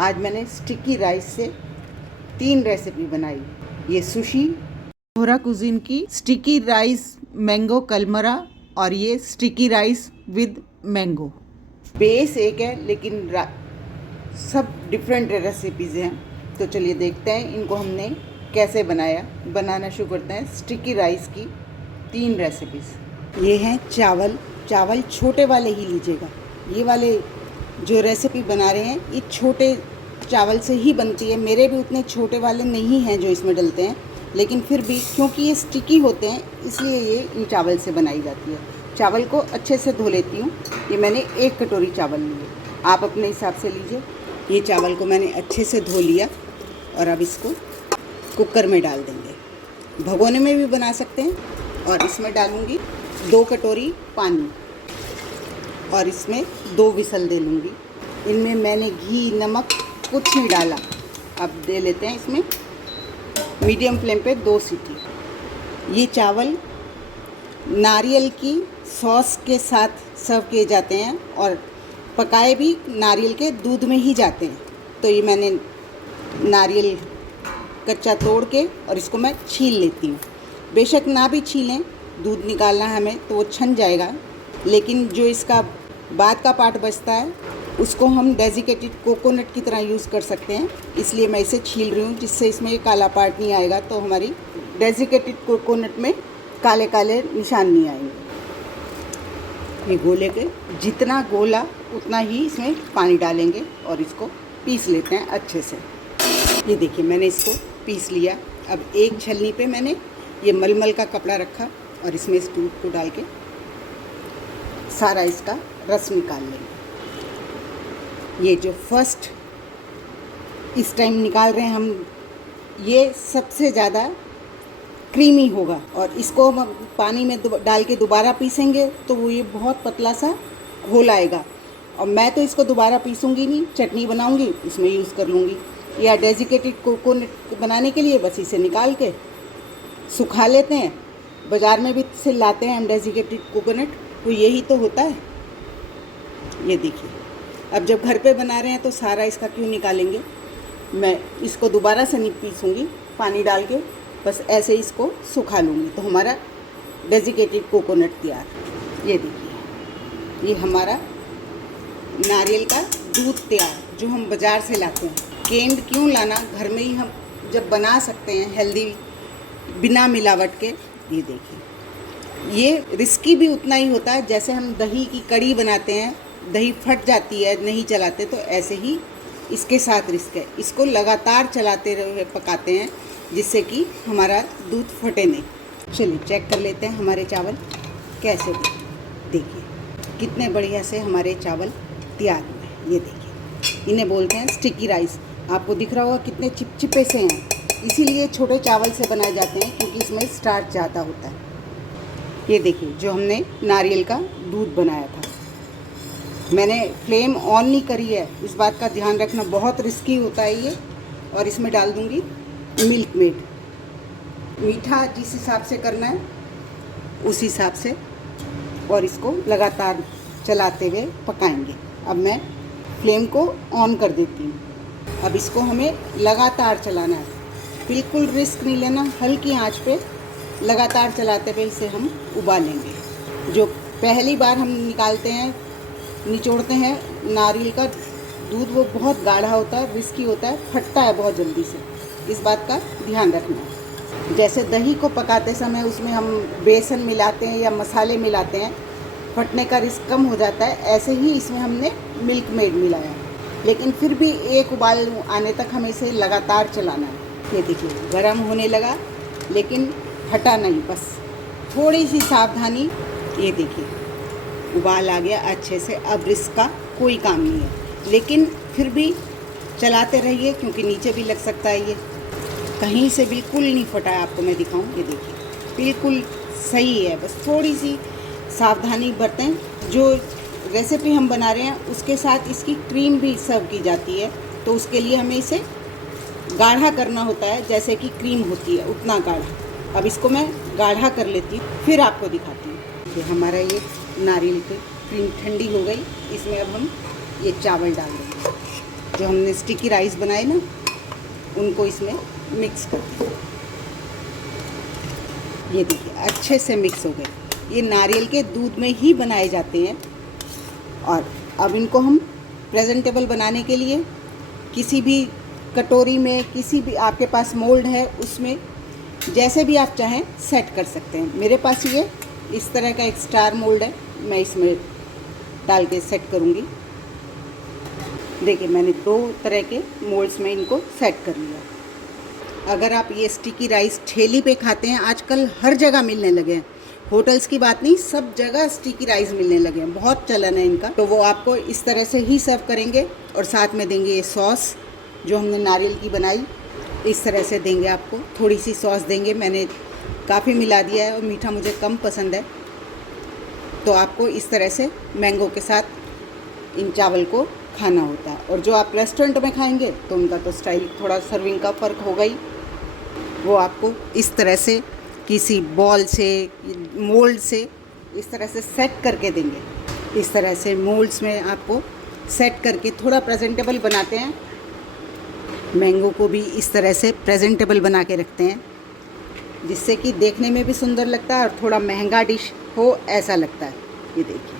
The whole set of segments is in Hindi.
आज मैंने स्टिकी राइस से 3 रेसिपी बनाई। ये सुशी, कोहरा कुजीन की स्टिकी राइस मैंगो कलमरा और ये sticky rice with mango. Base एक है लेकिन सब डिफरेंट रेसिपीज़ हैं। तो चलिए देखते हैं इनको हमने कैसे बनाना शुरू करते हैं। स्टिकी राइस की 3 रेसिपीज़। ये हैं चावल छोटे वाले ही लीजिएगा। ये वाले जो रेसिपी बना रहे हैं ये छोटे चावल से ही बनती है। मेरे भी उतने छोटे वाले नहीं हैं जो इसमें डलते हैं, लेकिन फिर भी क्योंकि ये स्टिकी होते हैं इसलिए ये इन चावल से बनाई जाती है। चावल को अच्छे से धो लेती हूँ। ये मैंने 1 कटोरी चावल लिए, आप अपने हिसाब से लीजिए। ये चावल को मैंने अच्छे से धो लिया और अब इसको कुकर में डाल देंगे। भगोने में भी बना सकते हैं। और इसमें डालूँगी 2 कटोरी पानी और इसमें 2 विसल दे लूँगी। इनमें मैंने घी नमक कुछ नहीं डाला। अब दे लेते हैं इसमें मीडियम फ्लेम पे 2 सीटी। ये चावल नारियल की सॉस के साथ सर्व किए जाते हैं और पकाए भी नारियल के दूध में ही जाते हैं। तो ये मैंने नारियल कच्चा तोड़ के और इसको मैं छील लेती हूँ। बेशक ना भी छीलें, दूध निकालना है हमें तो वो छन जाएगा, लेकिन जो इसका बाद का पार्ट बचता है उसको हम डेजिकेटेड कोकोनट की तरह यूज़ कर सकते हैं। इसलिए मैं इसे छील रही हूँ जिससे इसमें काला पार्ट नहीं आएगा, तो हमारी डेजिकेटेड कोकोनट में काले काले निशान नहीं आएंगे। ये गोले के जितना गोला उतना ही इसमें पानी डालेंगे और इसको पीस लेते हैं अच्छे से। ये देखिए मैंने इसको पीस लिया। अब एक छलनी पे मैंने ये मलमल का कपड़ा रखा और इसमें इस दूध को डाल के सारा इसका रस निकाल लेंगे। ये जो फर्स्ट इस टाइम निकाल रहे हैं हम, ये सबसे ज़्यादा क्रीमी होगा और इसको हम पानी में डाल के दोबारा पीसेंगे तो वो ये बहुत पतला सा घोल आएगा। और मैं तो इसको दोबारा पीसूँगी नहीं, चटनी बनाऊँगी इसमें यूज़ कर लूँगी, या डेजिकेटेड कोकोनट बनाने के लिए बस इसे निकाल के सुखा लेते हैं। बाज़ार में भी से लाते हैं हम डेजिकेटेड कोकोनट, तो यही तो होता है। ये देखिए अब जब घर पे बना रहे हैं तो सारा इसका क्यों निकालेंगे। मैं इसको दोबारा से नहीं पीसूँगी, पानी डाल के बस ऐसे इसको सुखा लूँगी तो हमारा डेजिकेटेड कोकोनट तैयार। ये देखिए ये हमारा नारियल का दूध तैयार जो हम बाज़ार से लाते हैं। केंड क्यों लाना, घर में ही हम जब बना सकते हैं हेल्दी बिना मिलावट के। ये देखिए ये रिस्की भी उतना ही होता है जैसे हम दही की कड़ी बनाते हैं, दही फट जाती है नहीं चलाते, तो ऐसे ही इसके साथ रिस्क है। इसको लगातार चलाते रहे पकाते हैं जिससे कि हमारा दूध फटे नहीं। चलिए चेक कर लेते हैं हमारे चावल कैसे देखिए कितने बढ़िया से हमारे चावल तैयार हुए। ये देखिए इन्हें बोलते हैं स्टिकी राइस। आपको दिख रहा होगा कितने चिपचिपे से हैं, इसीलिए छोटे चावल से बनाए जाते हैं क्योंकि इसमें स्टार्च ज़्यादा होता है। ये देखिए जो हमने नारियल का दूध बनाया था, मैंने फ्लेम ऑन नहीं करी है, इस बात का ध्यान रखना, बहुत रिस्की होता है ये। और इसमें डाल दूँगी मिल्क मेड। मीठा जिस हिसाब से करना है उस हिसाब से, और इसको लगातार चलाते हुए पकाएंगे। अब मैं फ्लेम को ऑन कर देती हूँ। अब इसको हमें लगातार चलाना है, बिल्कुल रिस्क नहीं लेना, हल्की आंच पे लगातार चलाते हुए इसे हम उबालेंगे। जो पहली बार हम निकालते हैं निचोड़ते हैं नारियल का दूध, वो बहुत गाढ़ा होता है, रिस्की होता है, फटता है बहुत जल्दी से, इस बात का ध्यान रखना है। जैसे दही को पकाते समय उसमें हम बेसन मिलाते हैं या मसाले मिलाते हैं, फटने का रिस्क कम हो जाता है, ऐसे ही इसमें हमने मिल्क मेड मिलाया, लेकिन फिर भी एक उबाल आने तक हमें इसे लगातार चलाना है। ये देखिए गर्म होने लगा लेकिन फटा नहीं, बस थोड़ी सी सावधानी। ये देखिए उबाल आ गया अच्छे से। अब रिस्क का कोई काम नहीं है, लेकिन फिर भी चलाते रहिए क्योंकि नीचे भी लग सकता है। ये कहीं से बिल्कुल नहीं फटा है, आपको मैं दिखाऊं। ये देखिए बिल्कुल सही है, बस थोड़ी सी सावधानी बरतें। जो रेसिपी हम बना रहे हैं उसके साथ इसकी क्रीम भी सर्व की जाती है, तो उसके लिए हमें इसे गाढ़ा करना होता है, जैसे कि क्रीम होती है उतना गाढ़ा। अब इसको मैं गाढ़ा कर लेती हूँ फिर आपको दिखाती हूँ। ये हमारा ये नारियल की क्रीम ठंडी हो गई, इसमें अब हम ये चावल डाल देंगे। जो हमने स्टिकी राइस बनाए ना, उनको इसमें मिक्स कर दिया। ये देखिए अच्छे से मिक्स हो गए। ये नारियल के दूध में ही बनाए जाते हैं। और अब इनको हम प्रेजेंटेबल बनाने के लिए किसी भी कटोरी में, किसी भी आपके पास मोल्ड है उसमें जैसे भी आप चाहें सेट कर सकते हैं। मेरे पास ये इस तरह का एक स्टार मोल्ड है, मैं इसमें डाल के सेट करूँगी। देखिए मैंने 2 तरह के मोल्ड्स में इनको सेट कर लिया। अगर आप ये स्टिकी राइस ठेली पे खाते हैं, आजकल हर जगह मिलने लगे हैं, होटल्स की बात नहीं, सब जगह स्टिकी राइस मिलने लगे हैं, बहुत चलन है इनका। तो वो आपको इस तरह से ही सर्व करेंगे और साथ में देंगे ये सॉस जो हमने नारियल की बनाई, इस तरह से देंगे आपको। थोड़ी सी सॉस देंगे, मैंने काफ़ी मिला दिया है और मीठा मुझे कम पसंद है, तो आपको इस तरह से मैंगो के साथ इन चावल को खाना होता है। और जो आप रेस्टोरेंट में खाएंगे तो उनका तो स्टाइल थोड़ा सर्विंग का फ़र्क होगा ही। वो आपको इस तरह से किसी बॉल से, मोल्ड से इस तरह से सेट करके देंगे। इस तरह से मोल्ड्स में आपको सेट करके थोड़ा प्रेजेंटेबल बनाते हैं। मैंगो को भी इस तरह से प्रेजेंटेबल बना के रखते हैं, जिससे कि देखने में भी सुंदर लगता है और थोड़ा महंगा डिश हो ऐसा लगता है। ये देखिए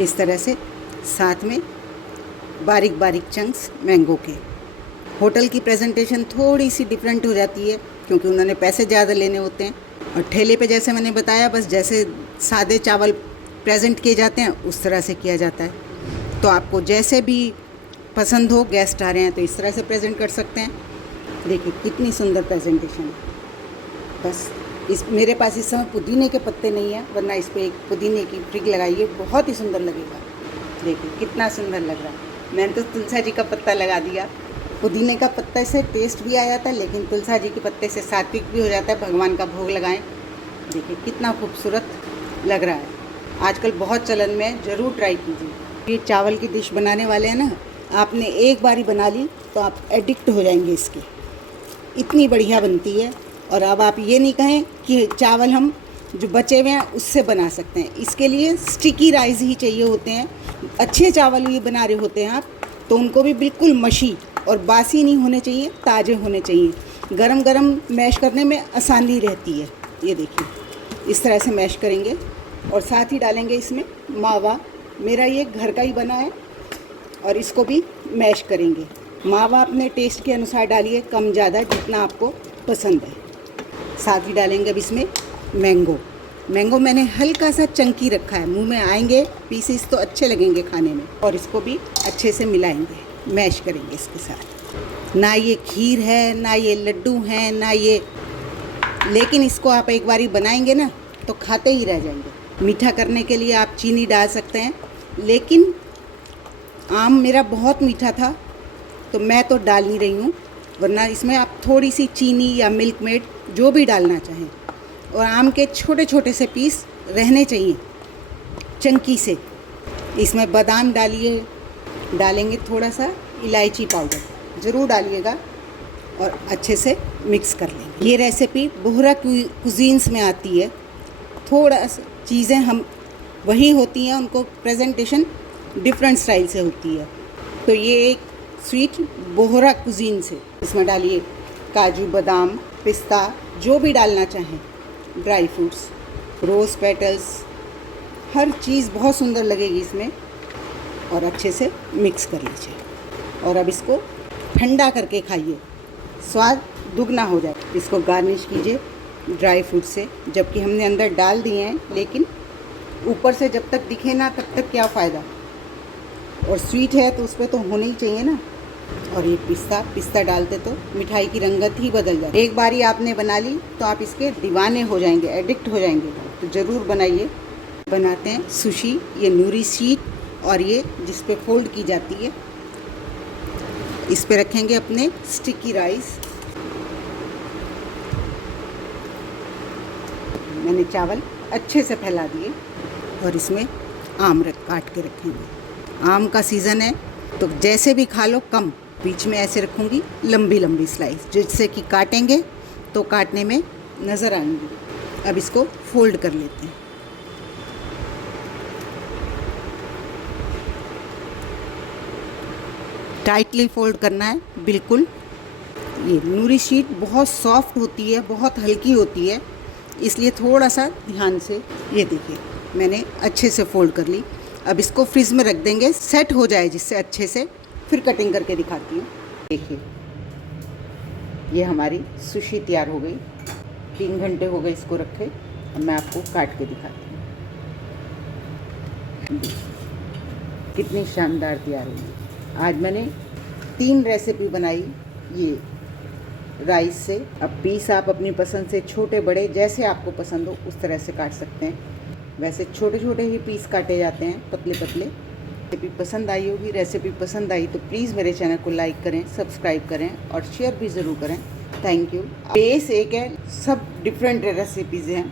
इस तरह से साथ में बारीक बारीक चंक्स मैंगो के। होटल की प्रेजेंटेशन थोड़ी सी डिफरेंट हो जाती है क्योंकि उन्होंने पैसे ज़्यादा लेने होते हैं। और ठेले पे जैसे मैंने बताया, बस जैसे सादे चावल प्रेजेंट किए जाते हैं उस तरह से किया जाता है। तो आपको जैसे भी पसंद हो, गेस्ट आ रहे हैं तो इस तरह से प्रेजेंट कर सकते हैं। देखिए कितनी सुंदर प्रेजेंटेशन है। बस मेरे पास इस समय पुदीने के पत्ते नहीं हैं, वरना इस पर एक पुदीने की फ्रिग लगाइए, बहुत ही सुंदर लगेगा। देखिए कितना सुंदर लग रहा है। मैंने तो तुलसा जी का पत्ता लगा दिया। पुदीने का पत्ता से टेस्ट भी आ जाता है, लेकिन तुलसा जी के पत्ते से सात्विक भी हो जाता है, भगवान का भोग लगाएं। देखिए कितना खूबसूरत लग रहा है। आजकल बहुत चलन में है, ज़रूर ट्राई कीजिए। ये चावल की डिश बनाने वाले हैं ना, आपने एक बारी बना ली तो आप एडिक्ट हो जाएंगे इसके, इतनी बढ़िया बनती है। और अब आप ये नहीं कहें कि चावल हम जो बचे हुए हैं उससे बना सकते हैं, इसके लिए स्टिकी राइस ही चाहिए होते हैं। अच्छे चावल ये बना रहे होते हैं आप, तो उनको भी बिल्कुल मशी और बासी नहीं होने चाहिए, ताज़े होने चाहिए। गरम गरम मैश करने में आसानी रहती है। ये देखिए इस तरह से मैश करेंगे और साथ ही डालेंगे इसमें मावा। मेरा ये घर का ही बना है और इसको भी मैश करेंगे। मावा अपने टेस्ट के अनुसार डालिए, कम ज़्यादा जितना आपको पसंद है। साथ ही डालेंगे अब इसमें मैंगो मैंने हल्का सा चंकी रखा है, मुंह में आएंगे पीसेस तो अच्छे लगेंगे खाने में। और इसको भी अच्छे से मिलाएंगे, मैश करेंगे इसके साथ। ना ये खीर है, ना ये लड्डू हैं, ना ये, लेकिन इसको आप एक बारी बनाएंगे ना तो खाते ही रह जाएंगे। मीठा करने के लिए आप चीनी डाल सकते हैं, लेकिन आम मेरा बहुत मीठा था तो मैं तो डाल नहीं रही हूँ, वरना इसमें आप थोड़ी सी चीनी या मिल्क मेड जो भी डालना चाहें। और आम के छोटे छोटे से पीस रहने चाहिए चंकी से। इसमें बादाम डालिए, डालेंगे थोड़ा सा इलायची पाउडर ज़रूर डालिएगा और अच्छे से मिक्स कर लेंगे। ये रेसिपी बोहरा कुजीन्स में आती है। थोड़ा सा चीज़ें हम वही होती हैं, उनको प्रेजेंटेशन डिफरेंट स्टाइल से होती है। तो ये एक स्वीट बोहरा कुजीन से, इसमें डालिए काजू, बादाम, पिस्ता, जो भी डालना चाहें, ड्राई फ्रूट्स, रोज़ पेटल्स, हर चीज़ बहुत सुंदर लगेगी इसमें। और अच्छे से मिक्स कर लीजिए और अब इसको ठंडा करके खाइए, स्वाद दुगना हो जाए। इसको गार्निश कीजिए ड्राई फ्रूट से, जबकि हमने अंदर डाल दिए हैं, लेकिन ऊपर से जब तक दिखे ना तब तक क्या फ़ायदा। और स्वीट है तो उस पर तो होना ही चाहिए ना। और ये पिस्ता डालते तो मिठाई की रंगत ही बदल जाती है। एक बारी आपने बना ली तो आप इसके दीवाने हो जाएंगे, एडिक्ट हो जाएंगे। तो ज़रूर बनाइए। बनाते हैं सुशी, ये नूरी शीट और ये जिस पे फोल्ड की जाती है, इस पे रखेंगे अपने स्टिकी राइस। मैंने चावल अच्छे से फैला दिए और इसमें आम काट के रखेंगे। आम का सीज़न है तो जैसे भी खा लो कम, बीच में ऐसे रखूँगी लंबी लंबी स्लाइस, जिससे कि काटेंगे तो काटने में नज़र आएंगी। अब इसको फोल्ड कर लेते हैं। टाइटली फोल्ड करना है बिल्कुल। ये नूरी शीट बहुत सॉफ्ट होती है, बहुत हल्की होती है, इसलिए थोड़ा सा ध्यान से। ये देखिए मैंने अच्छे से फोल्ड कर ली। अब इसको फ्रिज में रख देंगे, सेट हो जाए जिससे अच्छे से, फिर कटिंग करके दिखाती हूँ। देखिए ये हमारी सुशी तैयार हो गई। 3 घंटे हो गए इसको रखे। अब मैं आपको काट के दिखाती हूँ कितनी शानदार तैयार हुई। आज मैंने 3 रेसिपी बनाई ये राइस से। अब पीस आप अपनी पसंद से छोटे बड़े जैसे आपको पसंद हो उस तरह से काट सकते हैं। वैसे छोटे छोटे ही पीस काटे जाते हैं, पतले पतले। रेसिपी पसंद आई होगी, रेसिपी पसंद आई तो प्लीज़ मेरे चैनल को लाइक करें, सब्सक्राइब करें और शेयर भी ज़रूर करें। Thank you. बेस एक है, सब डिफरेंट रेसिपीज़ हैं।